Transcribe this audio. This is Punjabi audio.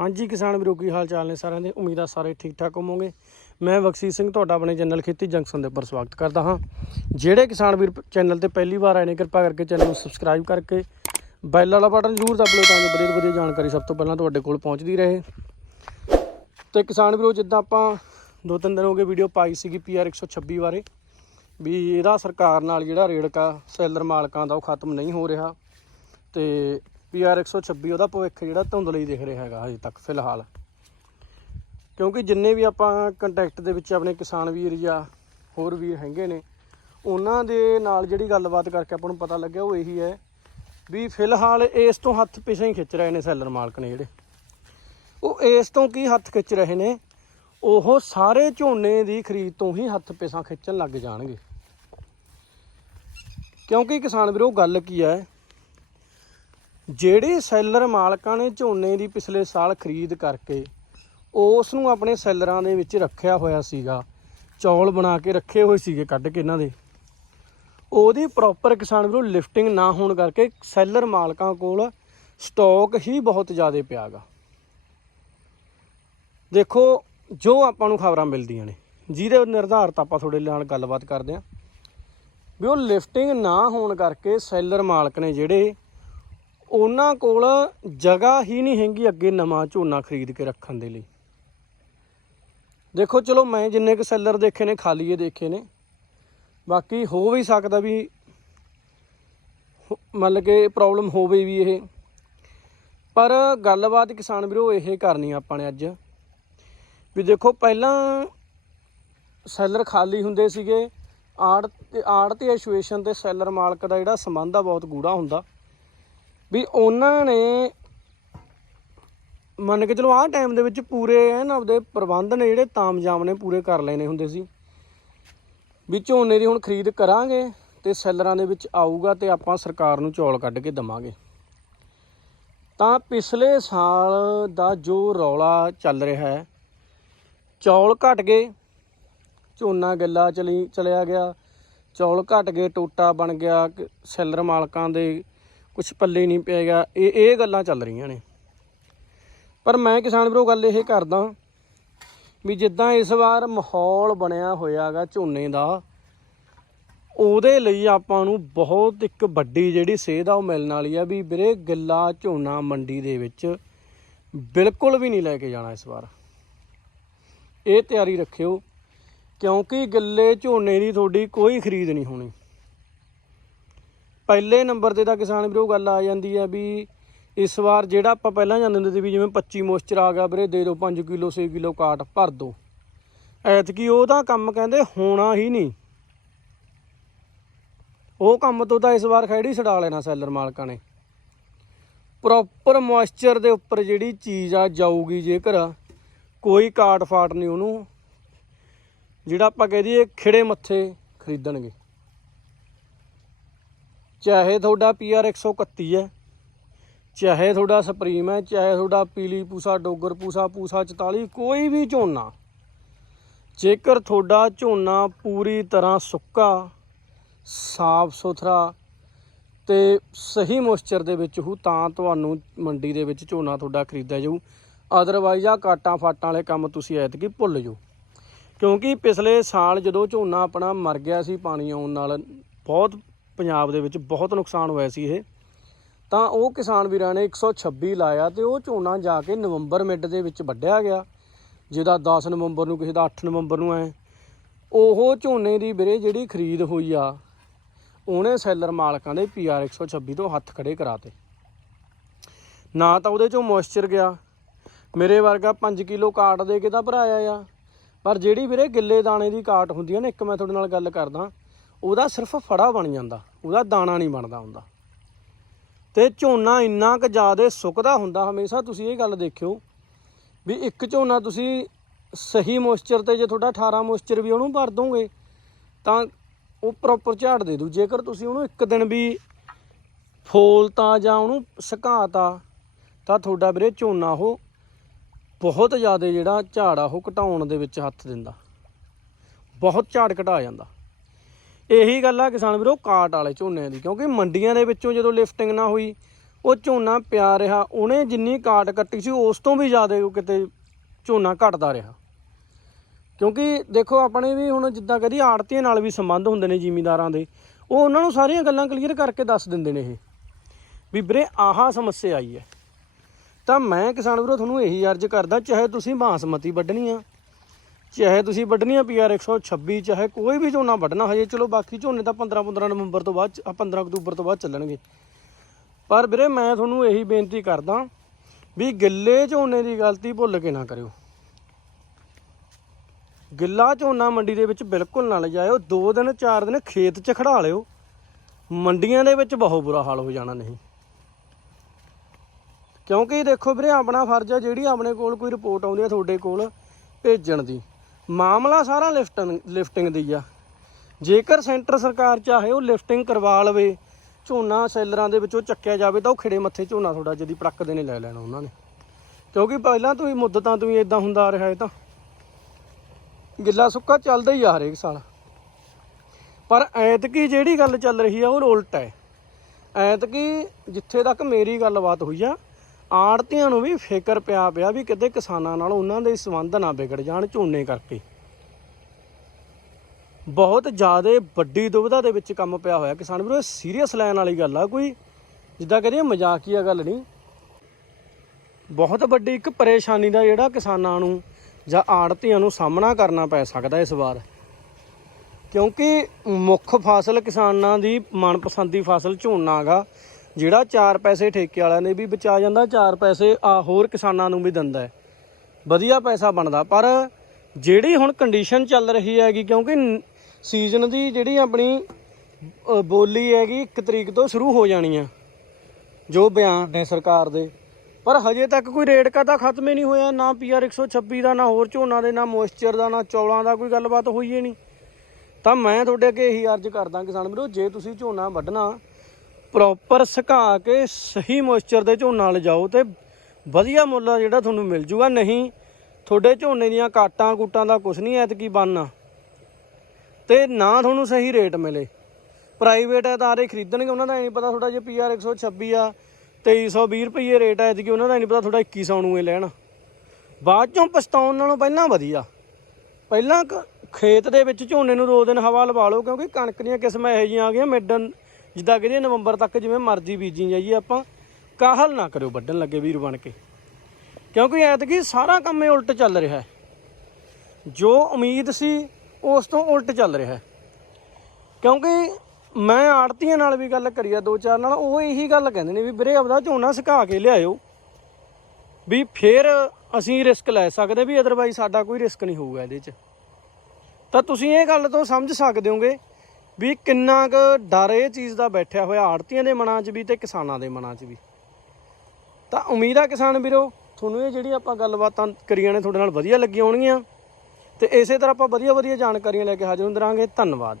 ਹਾਂਜੀ ਕਿਸਾਨ ਵੀਰੋ, ਕੀ ਹਾਲ ਚਾਲ ਨੇ ਸਾਰਿਆਂ ਦੇ? ਉਮੀਦ ਆ ਸਾਰੇ ਠੀਕ ਠਾਕ ਹੋਵੋਗੇ। ਮੈਂ ਬਖਸ਼ੀਸ਼ ਸਿੰਘ, ਤੁਹਾਡਾ ਆਪਣੇ ਚੈਨਲ ਖੇਤੀ ਜੰਕਸ਼ਨ ਦੇ ਉੱਪਰ ਸਵਾਗਤ ਕਰਦਾ ਹਾਂ। ਜਿਹੜੇ ਕਿਸਾਨ ਵੀਰ ਚੈਨਲ ਤੇ ਪਹਿਲੀ ਵਾਰ ਆਏ ਨੇ, ਕਿਰਪਾ ਕਰਕੇ ਚੈਨਲ ਨੂੰ ਸਬਸਕ੍ਰਾਈਬ ਕਰਕੇ ਬੈਲ ਵਾਲਾ ਬਟਨ ਜ਼ਰੂਰ ਦਬ ਲਓ ਤਾਂ ਜੋ ਵਧੀਆ ਵਧੀਆ ਜਾਣਕਾਰੀ ਸਭ ਤੋਂ ਪਹਿਲਾਂ ਤੁਹਾਡੇ ਕੋਲ ਪਹੁੰਚਦੀ ਰਹੇ। ਤੇ ਕਿਸਾਨ ਵੀਰੋ, ਜਿੱਦਾਂ ਆਪਾਂ ਦੋ ਤਿੰਨ ਦਿਨ ਹੋ ਗਏ ਵੀਡੀਓ ਪਾਈ ਸੀਗੀ ਪੀਆਰ 126 ਬਾਰੇ, ਵੀ ਇਹਦਾ ਸਰਕਾਰ ਨਾਲ ਜਿਹੜਾ ਰੇੜਕਾ, ਸੈਲਰ ਮਾਲਕਾਂ ਦਾ ਉਹ ਖਤਮ ਨਹੀਂ ਹੋ ਰਿਹਾ। ਤੇ ਪੀਆਰ 126 ਉਹਦਾ ਭਵਿੱਖ ਜਿਹੜਾ ਧੁੰਦਲਾ ਹੀ ਦਿਖ ਰਿਹਾ ਹੈਗਾ ਹਜੇ ਤੱਕ ਫਿਲਹਾਲ। ਕਿਉਂਕਿ ਜਿੰਨੇ ਵੀ ਆਪਾਂ ਕੰਟੈਕਟ ਦੇ ਵਿੱਚ ਆਪਣੇ ਕਿਸਾਨ ਵੀਰ ਜਾਂ ਹੋਰ ਵੀਰ ਹੈਗੇ ਨੇ, ਉਹਨਾਂ ਦੇ ਨਾਲ ਜਿਹੜੀ ਗੱਲਬਾਤ ਕਰਕੇ ਆਪਾਂ ਨੂੰ ਪਤਾ ਲੱਗਿਆ ਉਹ ਇਹੀ ਹੈ ਵੀ ਫਿਲਹਾਲ ਇਸ ਤੋਂ ਹੱਥ ਪਿਛੇ ਹੀ ਖਿੱਚ ਰਹੇ ਨੇ ਸੈਲਰ ਮਾਲਕ ਨੇ ਜਿਹੜੇ। ਉਹ ਇਸ ਤੋਂ ਕੀ ਹੱਥ ਖਿੱਚ ਰਹੇ ਨੇ? ਉਹ ਸਾਰੇ ਝੋਨੇ ਦੀ ਖਰੀਦ ਤੋਂ ਹੀ ਹੱਥ ਪਿਛਾਂ ਖਿੱਚਣ ਲੱਗ ਜਾਣਗੇ। ਕਿਉਂਕਿ ਕਿਸਾਨ ਵੀਰੋ, ਗੱਲ ਕੀ ਹੈ? ਜਿਹੜੇ ਸੈਲਰ ਮਾਲਕਾਂ ਨੇ ਝੋਨੇ ਦੀ ਪਿਛਲੇ ਸਾਲ ਖਰੀਦ ਕਰਕੇ ਉਸ ਨੂੰ ਆਪਣੇ ਸੈਲਰਾਂ ਦੇ ਵਿੱਚ ਰੱਖਿਆ ਹੋਇਆ ਸੀਗਾ, ਚੌਲ ਬਣਾ ਕੇ ਰੱਖੇ ਹੋਏ ਸੀਗੇ ਕੱਢ ਕੇ ਇਹਨਾਂ ਦੇ, ਉਹਦੀ ਪ੍ਰੋਪਰ ਕਿਸਾਨ ਵੱਲੋਂ ਲਿਫਟਿੰਗ ਨਾ ਹੋਣ ਕਰਕੇ ਸੈਲਰ ਮਾਲਕਾਂ ਕੋਲ ਸਟਾਕ ਹੀ ਬਹੁਤ ਜ਼ਿਆਦਾ ਪਿਆਗਾ। ਦੇਖੋ, ਜੋ ਆਪਾਂ ਨੂੰ ਖਬਰਾਂ ਮਿਲਦੀਆਂ ਨੇ, ਜਿਹਦੇ ਨਿਰਧਾਰਤ ਆਪਾਂ ਤੁਹਾਡੇ ਨਾਲ ਗੱਲਬਾਤ ਕਰਦੇ ਹਾਂ, ਵੀ ਉਹ ਲਿਫਟਿੰਗ ਨਾ ਹੋਣ ਕਰਕੇ ਸੈਲਰ ਮਾਲਕ ਨੇ ਜਿਹੜੇ ਉਹਨਾਂ ਕੋਲ ਜਗ੍ਹਾ ਹੀ ਨਹੀਂ ਹੈਗੀ ਅੱਗੇ ਨਵਾਂ ਝੋਨਾ ਖਰੀਦ ਕੇ ਰੱਖਣ ਦੇ ਲਈ। ਦੇਖੋ, ਚਲੋ ਮੈਂ ਜਿੰਨੇ ਕੁ ਸੈਲਰ ਦੇਖੇ ਨੇ ਖਾਲੀਏ ਦੇਖੇ ਨੇ। ਬਾਕੀ ਹੋ ਵੀ ਸਕਦਾ ਵੀ ਮਤਲਬ ਕਿ ਪ੍ਰੋਬਲਮ ਹੋਵੇ ਵੀ ਇਹ। ਪਰ ਗੱਲਬਾਤ ਕਿਸਾਨ ਵੀਰੋ ਇਹ ਕਰਨੀ ਆਪਾਂ ਨੇ ਅੱਜ। ਵੀ ਦੇਖੋ, ਪਹਿਲਾਂ ਸੈਲਰ ਖਾਲੀ ਹੁੰਦੇ ਸੀਗੇ। ਆੜ ਤੇ ਆੜ ਤੇ ਐਸੋਸੀਏਸ਼ਨ ਤੇ ਸੈਲਰ ਮਾਲਕ ਦਾ ਜਿਹੜਾ ਸੰਬੰਧ ਆ, ਬਹੁਤ ਗੂੜਾ ਹੁੰਦਾ। ਵੀ ਉਹਨਾਂ ਨੇ ਮੰਨ ਕੇ ਚਲੋ ਆਹ ਟਾਈਮ ਦੇ ਵਿੱਚ ਪੂਰੇ ਐਨ ਆਪਦੇ ਪ੍ਰਬੰਧ ਨੇ ਜਿਹੜੇ ਤਾਮਜਾਮ ਨੇ ਪੂਰੇ ਕਰ ਲੈਣੇ ਹੁੰਦੇ ਸੀ। ਵੀ ਝੋਨੇ ਦੀ ਹੁਣ ਖਰੀਦ ਕਰਾਂਗੇ ਤੇ ਸੈਲਰਾਂ ਦੇ ਵਿੱਚ ਆਊਗਾ ਤੇ ਆਪਾਂ ਸਰਕਾਰ ਨੂੰ ਚੌਲ ਕੱਢ ਕੇ ਦਵਾਂਗੇ। ਤਾਂ ਪਿਛਲੇ ਸਾਲ ਦਾ ਜੋ ਰੌਲਾ ਚੱਲ ਰਿਹਾ ਹੈ, ਚੌਲ ਘਟ ਗਏ, ਝੋਨਾ ਗੱਲਾ ਚਲੀ ਚਲਿਆ ਗਿਆ, ਚੌਲ ਘਟ ਗਏ, ਟੋਟਾ ਬਣ ਗਿਆ, ਕ- ਸੈਲਰ ਮਾਲਕਾਂ ਦੇ ਕੁਝ ਪੱਲੇ ਨਹੀਂ ਪੈ ਗਿਆ ਇਹ ਇਹ ਗੱਲਾਂ ਚੱਲ ਰਹੀਆਂ ਨੇ। ਪਰ ਮੈਂ ਕਿਸਾਨ ਵੀਰੋ, ਗੱਲ ਇਹ ਕਰਦਾ ਵੀ ਜਿੱਦਾਂ ਇਸ ਵਾਰ ਮਾਹੌਲ ਬਣਿਆ ਹੋਇਆਗਾ ਝੋਨੇ ਦਾ, ਉਹਦੇ ਲਈ ਆਪਾਂ ਨੂੰ ਬਹੁਤ ਇੱਕ ਵੱਡੀ ਜਿਹੜੀ ਸੇਧ ਆ ਉਹ ਮਿਲਣ ਵਾਲੀ ਆ ਵੀ ਵੀਰੇ ਗਿੱਲਾ ਝੋਨਾ ਮੰਡੀ ਦੇ ਵਿੱਚ ਬਿਲਕੁਲ ਵੀ ਨਹੀਂ ਲੈ ਕੇ ਜਾਣਾ ਇਸ ਵਾਰ। ਇਹ ਤਿਆਰੀ ਰੱਖਿਓ, ਕਿਉਂਕਿ ਗਿੱਲੇ ਝੋਨੇ ਦੀ ਤੁਹਾਡੀ ਕੋਈ ਖਰੀਦ ਨਹੀਂ ਹੋਣੀ। ਪਹਿਲੇ ਨੰਬਰ ਤੇ ਤਾਂ ਕਿਸਾਨ ਵੀਰੋ ਗੱਲ ਆ ਜਾਂਦੀ ਹੈ ਵੀ ਇਸ ਵਾਰ ਜਿਹੜਾ ਆਪਾਂ ਪਹਿਲਾਂ ਜਾਂਦੇ ਹੁੰਦੇ ਸੀ ਵੀ ਜਿਵੇਂ 25 ਮੋਇਸਚਰ ਆ ਗਿਆ ਵੀਰੇ, ਦੇ ਦਿਓ 5 ਕਿਲੋ 6 ਕਿਲੋ ਕਾਟ, ਭਰ ਦਿਓ। ਐਤਕੀ ਉਹ ਤਾਂ ਕੰਮ ਕਹਿੰਦੇ ਹੋਣਾ ਹੀ ਨਹੀਂ। ਉਹ ਕੰਮ ਤੋਂ ਤਾਂ ਇਸ ਵਾਰ ਖੈੜੀ ਛਡਾ ਲੈਣਾ ਸੈਲਰ ਮਾਲਕਾਂ ਨੇ। ਪ੍ਰੋਪਰ ਮੋਇਸਚਰ ਦੇ ਉੱਪਰ ਜਿਹੜੀ ਚੀਜ਼ ਆ ਜਾਊਗੀ ਜੇਕਰ, ਕੋਈ ਕਾਟ ਫਾਟ ਨਹੀਂ ਉਹਨੂੰ, ਜਿਹੜਾ ਆਪਾਂ ਕਹਿ ਦਈਏ ਖਿੜੇ ਮੱਥੇ ਖਰੀਦਣਗੇ। ਚਾਹੇ ਤੁਹਾਡਾ ਪੀਆਰ 131 ਹੈ, ਚਾਹੇ ਤੁਹਾਡਾ ਸੁਪਰੀਮ ਹੈ, ਚਾਹੇ ਤੁਹਾਡਾ ਪੀਲੀ ਪੂਸਾ, ਡੋਗਰ ਪੂਸਾ ਪੂਸਾ 44 ਕੋਈ ਵੀ ਝੋਨਾ, ਜੇਕਰ ਤੁਹਾਡਾ ਝੋਨਾ ਪੂਰੀ ਤਰ੍ਹਾਂ ਸੁੱਕਾ, ਸਾਫ਼ ਸੁਥਰਾ ਤੇ ਸਹੀ ਮੋਇਸਚਰ ਦੇ ਵਿੱਚ ਹੋ ਤਾਂ ਤੁਹਾਨੂੰ ਮੰਡੀ ਦੇ ਵਿੱਚ ਝੋਨਾ ਤੁਹਾਡਾ ਖਰੀਦਿਆ ਜਾਊ। ਅਦਰਵਾਈਜ਼ ਆ ਕਾਟਾਂ ਫਾਟਾਂ ਵਾਲੇ ਕੰਮ ਤੁਸੀਂ ਐਤਕੀ ਭੁੱਲ ਜਾਓ। ਕਿਉਂਕਿ ਪਿਛਲੇ ਸਾਲ ਜਦੋਂ ਝੋਨਾ ਆਪਣਾ ਮਰ ਗਿਆ ਸੀ, ਪਾਣੀ ਆਉਣ ਨਾਲ ਬਹੁਤ ਪੰਜਾਬ ਦੇ ਵਿੱਚ ਬਹੁਤ ਨੁਕਸਾਨ ਹੋਇਆ ਸੀ ਇਹ। ਤਾਂ ਉਹ ਕਿਸਾਨ ਵੀਰਾਂ ਨੇ 126 ਲਾਇਆ ਤੇ ਉਹ ਝੋਨਾ ਜਾ ਕੇ ਨਵੰਬਰ ਮਿਡ ਦੇ ਵਿੱਚ ਵੱਢਿਆ ਗਿਆ। ਜਿਹਦਾ 10 ਨਵੰਬਰ ਨੂੰ, ਕਿਸੇ ਦਾ 8 ਨਵੰਬਰ ਨੂੰ ਐ। ਉਹ ਝੋਨੇ ਦੀ ਵੀਰੇ ਜਿਹੜੀ ਖਰੀਦ ਹੋਈ ਆ, ਉਹਨੇ ਸੈਲਰ ਮਾਲਕਾਂ ਦੇ ਪੀਆਰ 126 ਤੋਂ ਹੱਥ ਖੜੇ ਕਰਾਤੇ। ਨਾ ਤਾਂ ਉਹਦੇ ਚੋਂ ਮੋਇਸਚਰ ਗਿਆ। ਮੇਰੇ ਵਰਗਾ 5 ਕਿਲੋ ਕਾਟ ਦੇ ਕੇ ਤਾਂ ਭਰਾਇਆ ਆ। ਪਰ ਜਿਹੜੀ ਵੀਰੇ ਗਿੱਲੇ ਦਾਣੇ ਦੀ ਕਾਟ ਹੁੰਦੀ ਹੈ ਨਾ, ਇੱਕ ਮੈਂ ਤੁਹਾਡੇ ਨਾਲ ਗੱਲ ਕਰਦਾ। ਉਹਦਾ ਸਿਰਫ ਫੜਾ ਬਣ ਜਾਂਦਾ, ਉਹਦਾ ਦਾਣਾ ਨਹੀਂ ਬਣਦਾ ਹੁੰਦਾ। ਤੇ ਝੋਨਾ ਇੰਨਾ ਕੁ ਜ਼ਿਆਦਾ ਸੁੱਕਦਾ ਹੁੰਦਾ, ਹਮੇਸ਼ਾ ਤੁਸੀਂ ਇਹ ਗੱਲ ਦੇਖਿਓ ਵੀ ਇੱਕ ਝੋਨਾ ਤੁਸੀਂ ਸਹੀ ਮੋਇਸਚਰ ਤੇ ਜੇ ਤੁਹਾਡਾ 18 ਮੋਇਸਚਰ ਵੀ ਉਹਨੂੰ ਭਰ ਦੋਗੇ, ਤਾਂ ਉਹ ਪ੍ਰੋਪਰ ਝਾੜ ਦੇ ਦੂ। ਜੇਕਰ ਤੁਸੀਂ ਉਹਨੂੰ ਇੱਕ ਦਿਨ ਵੀ ਫੋਲਤਾ ਜਾਂ ਉਹਨੂੰ ਸੁਕਾਤਾ, ਤਾਂ ਤੁਹਾਡਾ ਵੀਰੇ ਝੋਨਾ ਉਹ ਬਹੁਤ ਜ਼ਿਆਦਾ ਜਿਹੜਾ ਝਾੜ ਆ, ਉਹ ਘਟਾਉਣ ਦੇ ਵਿੱਚ ਹੱਥ ਦਿੰਦਾ। ਬਹੁਤ ਝਾੜ ਘਟਾ ਜਾਂਦਾ। ਇਹੀ ਗੱਲ ਆ ਕਿਸਾਨ ਵੀਰੋ, ਕਾਟ ਵਾਲੇ ਝੋਨਿਆਂ ਦੀ, ਕਿਉਂਕਿ ਮੰਡੀਆਂ ਦੇ ਵਿੱਚੋਂ ਜਦੋਂ ਲਿਫਟਿੰਗ ਨਾ ਹੋਈ, ਉਹ ਝੋਨਾ ਪਿਆ ਰਿਹਾ, ਉਹਨੇ ਜਿੰਨੀ ਕਾਟ ਕੱਟੀ ਸੀ, ਉਸ ਤੋਂ ਵੀ ਜ਼ਿਆਦਾ ਉਹ ਕਿਤੇ ਝੋਨਾ ਘਟਦਾ ਰਿਹਾ। ਕਿਉਂਕਿ ਦੇਖੋ, ਆਪਣੇ ਵੀ ਹੁਣ ਜਿੱਦਾਂ ਕਦੀ ਆੜਤੀਆਂ ਨਾਲ ਵੀ ਸੰਬੰਧ ਹੁੰਦੇ ਨੇ ਜ਼ਿਮੀਂਦਾਰਾਂ ਦੇ, ਉਹ ਉਹਨਾਂ ਨੂੰ ਸਾਰੀਆਂ ਗੱਲਾਂ ਕਲੀਅਰ ਕਰਕੇ ਦੱਸ ਦਿੰਦੇ ਨੇ ਇਹ, ਵੀ ਵੀਰੇ ਆਹਾ ਸਮੱਸਿਆ ਆਈ ਹੈ। ਤਾਂ ਮੈਂ ਕਿਸਾਨ ਵੀਰੋ, ਤੁਹਾਨੂੰ ਇਹੀ ਅਰਜ਼ ਕਰਦਾ, ਚਾਹੇ ਤੁਸੀਂ ਬਾਸਮਤੀ ਵੱਢਣੀ ਆ ਚਾਹੇ ਤੁਸੀਂ ਵੱਢਣੀ ਆ ਪੀਆਰ 126 ਚਾਹੇ ਕੋਈ ਵੀ ਝੋਨਾ ਵੱਢਣਾ ਹਜੇ ਚਲੋ ਬਾਕੀ ਝੋਨੇ ਤਾਂ 15 15 ਨਵੰਬਰ ਤੋਂ ਬਾਅਦ 'ਚ- 15 ਅਕਤੂਬਰ ਤੋਂ ਬਾਅਦ ਚੱਲਣਗੇ। ਪਰ ਵੀਰੇ, ਮੈਂ ਤੁਹਾਨੂੰ ਇਹੀ ਬੇਨਤੀ ਕਰਦਾ ਵੀ ਗਿੱਲੇ ਝੋਨੇ ਦੀ ਗਲਤੀ ਭੁੱਲ ਕੇ ਨਾ ਕਰਿਓ। ਗਿੱਲਾ ਝੋਨਾ ਮੰਡੀ ਦੇ ਵਿੱਚ ਬਿਲਕੁਲ ਨਾ ਲਿਜਾਇਓ 2 ਦਿਨ 4 ਦਿਨ ਖੇਤ 'ਚ ਖੜਾ ਲਿਓ, ਮੰਡੀਆਂ ਦੇ ਵਿੱਚ ਬਹੁਤ ਬੁਰਾ ਹਾਲ ਹੋ ਜਾਣਾ ਨਹੀਂ। ਕਿਉਂਕਿ ਦੇਖੋ ਵੀਰੇ, ਆਪਣਾ ਫਰਜ਼ ਆ ਜਿਹੜੀ ਆਪਣੇ ਕੋਲ ਕੋਈ ਰਿਪੋਰਟ ਆਉਂਦੀ ਹੈ ਤੁਹਾਡੇ ਕੋਲ ਭੇਜਣ ਦੀ। ਮਾਮਲਾ ਸਾਰਾ ਲਿਫਟਿੰਗ ਲਿਫਟਿੰਗ ਦੀ ਆ। ਜੇਕਰ ਸੈਂਟਰ ਸਰਕਾਰ ਚਾਹੇ ਉਹ ਲਿਫਟਿੰਗ ਕਰਵਾ ਲਵੇ, ਝੋਨਾ ਸੈਲਰਾਂ ਦੇ ਵਿੱਚੋਂ ਚੱਕਿਆ ਜਾਵੇ, ਤਾਂ ਉਹ ਖਿੜੇ ਮੱਥੇ ਝੋਨਾ ਤੁਹਾਡਾ ਜਦੀ ਪ੍ਰੱਕਦੇ ਨੇ ਲੈ ਲੈਣਾ ਉਹਨਾਂ ਨੇ। ਕਿਉਂਕਿ ਪਹਿਲਾਂ ਤੋਂ ਹੀ ਮੁੱਦਤਾਂ ਤੋਂ ਹੀ ਇਦਾਂ ਹੁੰਦਾ ਆ ਰਿਹਾ ਇਹ ਤਾਂ। ਗਿੱਲਾ ਸੁੱਕਾ ਚੱਲਦਾ ਹੀ ਆ ਹਰੇਕ ਸਾਲ। ਪਰ ਐਤਕੀ ਜਿਹੜੀ ਗੱਲ ਚੱਲ ਰਹੀ ਆ, ਉਹ ਉਲਟ ਹੈ। ਐਤਕੀ ਜਿੱਥੇ ਤੱਕ ਮੇਰੀ ਗੱਲਬਾਤ ਹੋਈ ਆ ਆੜਤੀਆਂ ਨੂੰ ਵੀ ਫਿਕਰ ਪਿਆ ਪਿਆ ਵੀ ਕਿਤੇ ਕਿਸਾਨਾਂ ਨਾਲ ਉਹਨਾਂ ਦੇ ਸੰਬੰਧ ਨਾ ਵਿਗੜ ਜਾਣ ਝੋਨੇ ਕਰਕੇ। ਬਹੁਤ ਜ਼ਿਆਦਾ ਵੱਡੀ ਦੁਬਿਧਾ ਦੇ ਵਿੱਚ ਕੰਮ ਪਿਆ ਹੋਇਆ ਕਿਸਾਨ ਵੀਰੋ ਸੀਰੀਅਸ ਲੈਣ ਵਾਲੀ ਗੱਲ ਆ ਕੋਈ, ਜਿੱਦਾਂ ਕਰੀਏ ਮਜ਼ਾਕੀਆ ਗੱਲ ਨਹੀਂ। ਬਹੁਤ ਵੱਡੀ ਇੱਕ ਪਰੇਸ਼ਾਨੀ ਦਾ ਜਿਹੜਾ ਕਿਸਾਨਾਂ ਨੂੰ ਜਾਂ ਆੜਤੀਆਂ ਨੂੰ ਸਾਹਮਣਾ ਕਰਨਾ ਪੈ ਸਕਦਾ ਇਸ ਵਾਰ। ਕਿਉਂਕਿ ਮੁੱਖ ਫਸਲ ਕਿਸਾਨਾਂ ਦੀ ਮਨਪਸੰਦੀ ਫਸਲ ਝੋਨਾ ਹੈਗਾ ਜਿਹੜਾ 4 ਪੈਸੇ ਠੇਕੇ ਵਾਲਿਆਂ ਨੇ ਵੀ ਬਚਾ ਜਾਂਦਾ 4 ਪੈਸੇ, ਆ, ਹੋਰ ਕਿਸਾਨਾਂ ਨੂੰ ਵੀ ਦਿੰਦਾ ਹੈ। ਵਧੀਆ ਪੈਸਾ ਬਣਦਾ, ਪਰ ਜਿਹੜੀ ਹੁਣ ਕੰਡੀਸ਼ਨ ਚੱਲ ਰਹੀ ਹੈਗੀ, ਕਿਉਂਕਿ ਸੀਜ਼ਨ ਦੀ ਜਿਹੜੀ ਆਪਣੀ ਬੋਲੀ ਹੈਗੀ 1 ਤਰੀਕ ਤੋਂ ਸ਼ੁਰੂ ਹੋ ਜਾਣੀ ਆ, ਜੋ ਬਿਆਨ ਨੇ ਸਰਕਾਰ ਦੇ। ਪਰ ਹਜੇ ਤੱਕ ਕੋਈ ਰੇਟ ਕਾ ਖਤਮ ਹੀ ਨਹੀਂ ਹੋਇਆ, ਨਾ ਪੀਆਰ 126 ਦਾ, ਨਾ ਹੋਰ ਝੋਨਾ ਦੇ, ਨਾ ਮੋਇਸਚਰ ਦਾ, ਨਾ ਚੌਲਾਂ ਦਾ, ਕੋਈ ਗੱਲਬਾਤ ਹੋਈ ਹੀ ਨਹੀਂ। ਤਾਂ ਮੈਂ ਤੁਹਾਡੇ ਅੱਗੇ ਇਹੀ ਅਰਜ਼ ਕਰਦਾ ਕਿਸਾਨ ਵੀਰੋ, ਜੇ ਤੁਸੀਂ ਝੋਨਾ ਵੱਢਣਾ ਪ੍ਰੋਪਰ ਸੁਕਾ ਕੇ ਸਹੀ ਮੋਇਸਚਰ ਦੇ ਝੋਨਾ ਲਿਜਾਓ ਤੇ ਵਧੀਆ ਮੁੱਲ ਜਿਹੜਾ ਤੁਹਾਨੂੰ ਮਿਲ ਜੂਗਾ। ਨਹੀਂ, ਤੁਹਾਡੇ ਝੋਨੇ ਦੀਆਂ ਕਾਟਾਂ ਕੂਟਾਂ ਦਾ ਕੁਝ ਨਹੀਂ, ਐਤਕੀ ਬਣਨਾ ਤੇ ਨਾ ਤੁਹਾਨੂੰ ਸਹੀ ਰੇਟ ਮਿਲੇ। ਪ੍ਰਾਈਵੇਟ ਅਦਾਰੇ ਖਰੀਦਣਗੇ, ਉਹਨਾਂ ਦਾ ਨਹੀਂ ਪਤਾ ਤੁਹਾਡਾ ਜੇ ਪੀਆਰ 126 ਆ 2320 ਰੁਪਏ ਰੇਟ ਆ, ਐਤਕੀ ਉਹਨਾਂ ਦਾ ਨਹੀਂ ਪਤਾ ਤੁਹਾਡਾ 2100 ਨੂੰ ਇਹ ਲੈਣ। ਬਾਅਦ ਚੋਂ ਪਛਤਾਉਣ ਨਾਲੋਂ ਪਹਿਲਾਂ ਵਧੀਆ। ਪਹਿਲਾਂ ਕ- ਖੇਤ ਦੇ ਵਿੱਚ ਝੋਨੇ ਨੂੰ ਦੋ ਦਿਨ ਹਵਾ ਲਵਾ ਲਓ, ਕਿਉਂਕਿ ਕਣਕ ਦੀਆਂ ਕਿਸਮਾਂ ਇਹੋ ਜਿਹੀਆਂ ਆ ਗਈਆਂ, ਮਿਡਨ ਜਿੱਦਾਂ ਕਿ ਨਵੰਬਰ ਤੱਕ ਜਿਵੇਂ ਮਰਜ਼ੀ ਬੀਜੀ ਜਾਈਏ ਆਪਾਂ, ਕਾਹਲ ਨਾ ਕਰਿਓ ਵੱਢਣ ਲੱਗੇ ਵੀਰ ਬਣ ਕੇ। ਕਿਉਂਕਿ ਐਤਕੀ ਸਾਰਾ ਕੰਮ ਇਹ ਉਲਟ ਚੱਲ ਰਿਹਾ ਹੈ। ਜੋ ਉਮੀਦ ਸੀ, ਉਸ ਤੋਂ ਉਲਟ ਚੱਲ ਰਿਹਾ ਹੈ। ਕਿਉਂਕਿ ਮੈਂ ਆੜਤੀਆਂ ਨਾਲ ਵੀ ਗੱਲ ਕਰੀ ਆ, ਦੋ ਚਾਰ ਨਾਲ, ਉਹ ਇਹੀ ਗੱਲ ਕਹਿੰਦੇ ਨੇ ਵੀ ਵੀਰੇ ਆਪਦਾ ਝੋਨਾ ਸੁਕਾ ਕੇ ਲਿਆਇਓ। ਵੀ ਫਿਰ ਅਸੀਂ ਰਿਸਕ ਲੈ ਸਕਦੇ ਵੀ ਅਦਰਵਾਈਜ਼ ਸਾਡਾ ਕੋਈ ਰਿਸਕ ਨਹੀਂ ਹੋਊਗਾ ਇਹਦੇ 'ਚ। ਤਾਂ ਤੁਸੀਂ ਇਹ ਗੱਲ ਤੋਂ ਸਮਝ ਸਕਦੇ ਹੋਗੇ ਵੀ ਕਿੰਨਾ ਕੁ ਡਰ ਇਹ ਚੀਜ਼ ਦਾ ਬੈਠਿਆ ਹੋਇਆ, ਆੜਤੀਆਂ ਦੇ ਮਨਾਂ 'ਚ ਵੀ ਤੇ ਕਿਸਾਨਾਂ ਦੇ ਮਨਾਂ 'ਚ ਵੀ। ਤਾਂ ਉਮੀਦ ਆ ਕਿਸਾਨ ਵੀਰੋ, ਤੁਹਾਨੂੰ ਇਹ ਜਿਹੜੀ ਆਪਾਂ ਗੱਲਬਾਤਾਂ ਕਰੀਆਂ ਨੇ, ਤੁਹਾਡੇ ਨਾਲ ਵਧੀਆ ਲੱਗੀਆਂ ਹੋਣਗੀਆਂ। ਤੇ ਇਸੇ ਤਰ੍ਹਾਂ ਆਪਾਂ ਵਧੀਆ ਵਧੀਆ ਜਾਣਕਾਰੀਆਂ ਲੈ ਕੇ ਹਾਜ਼ਰ ਹੁੰਦੇ ਰਹਾਂਗੇ। ਧੰਨਵਾਦ।